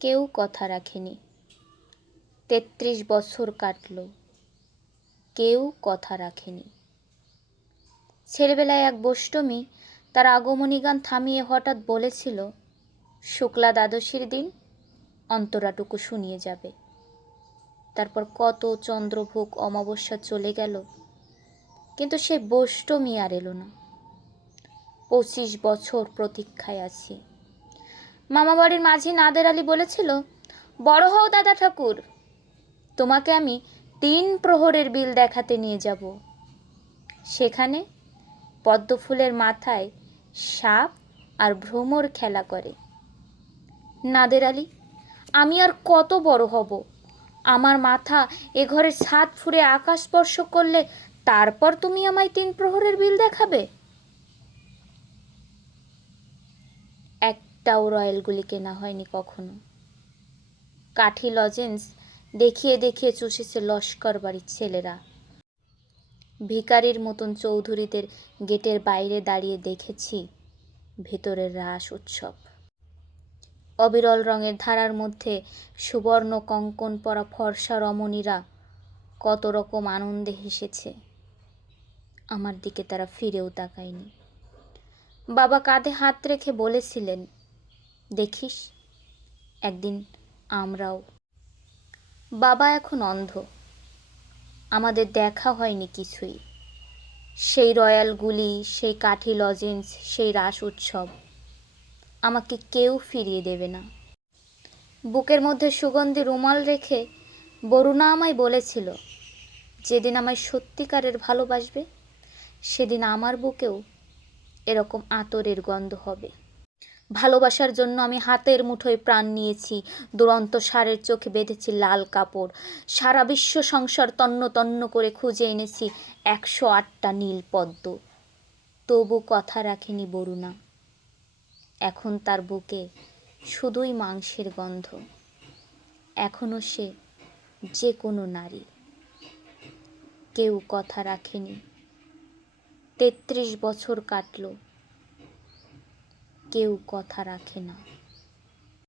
কেউ কথা রাখেনি। ৩৩ বছর কাটল, কেউ কথা রাখেনি। ছেলেবেলায় এক বোষ্টমী তার আগমনী গান থামিয়ে হঠাৎ বলেছিল, শুক্লা দ্বাদশীর দিন অন্তরাটুকু শুনিয়ে যাবে। তারপর কত চন্দ্রভোগ অমাবস্যা চলে গেল, কিন্তু সে বোষ্টমী আর এলো না। ২৫ বছর প্রতীক্ষায় আছি। মামাবাড়ির মাঝি নাদের আলী বলেছিল, বড় হও দাদা ঠাকুর, তোমাকে আমি ৩ প্রহরের বিল দেখাতে নিয়ে যাব। সেখানে পদ্মফুলের মাথায় সাপ আর ভ্রমর খেলা করে। নাদের আলী, আমি আর কত বড় হব? আমার মাথা এ ঘরের ছাদ ফুঁড়ে আকাশ স্পর্শ করলে তারপর তুমি আমায় ৩ প্রহরের বিল দেখাবে? একটাও রয়্যাল গুলি কেনা হয়নি কখনো। কাঠি লজেন্স দেখিয়ে দেখিয়ে চুষেছে লস্কর বাড়ির ছেলেরা। ভিখারির মতন চৌধুরীদের গেটের বাইরে দাঁড়িয়ে দেখেছি ভেতরের রাস উৎসব। অবিরল রঙের ধারার মধ্যে সুবর্ণ কঙ্কন পরা ফর্সা রমণীরা কত রকম আনন্দে হেসেছে। আমার দিকে তারা ফিরেও তাকায়নি। বাবা কাঁধে হাত রেখে বলেছিলেন, দেখিস একদিন আমরাও। বাবা এখন অন্ধ, আমাদের দেখা হয়নি কিছুই। সেই রয়্যাল গুলি, সেই কাঠি লজেন্স, সেই রাস উৎসব আমাকে কেউ ফিরিয়ে দেবে না। বুকের মধ্যে সুগন্ধি রুমাল রেখে বরুণা আমায় বলেছিল, যেদিন আমায় সত্যিকারের ভালোবাসবে সেদিন আমার বুকেও এরকম আতরের গন্ধ হবে। ভালোবাসার জন্য আমি হাতের মুঠোয় প্রাণ নিয়েছি, দুরন্ত ষাঁড়ের চোখে বেঁধেছি লাল কাপড়, সারা বিশ্ব সংসার তন্ন তন্ন করে খুঁজে এনেছি ১০৮টা নীল পদ্ম। তবু কথা রাখেনি বরুণা। এখন তার বুকে শুধুই মাংসের গন্ধ। এখনো সে যে কোনো নারী। কেউ কথা রাখেনি। ৩৩ বছর কাটল, কেউ কথা রাখে না।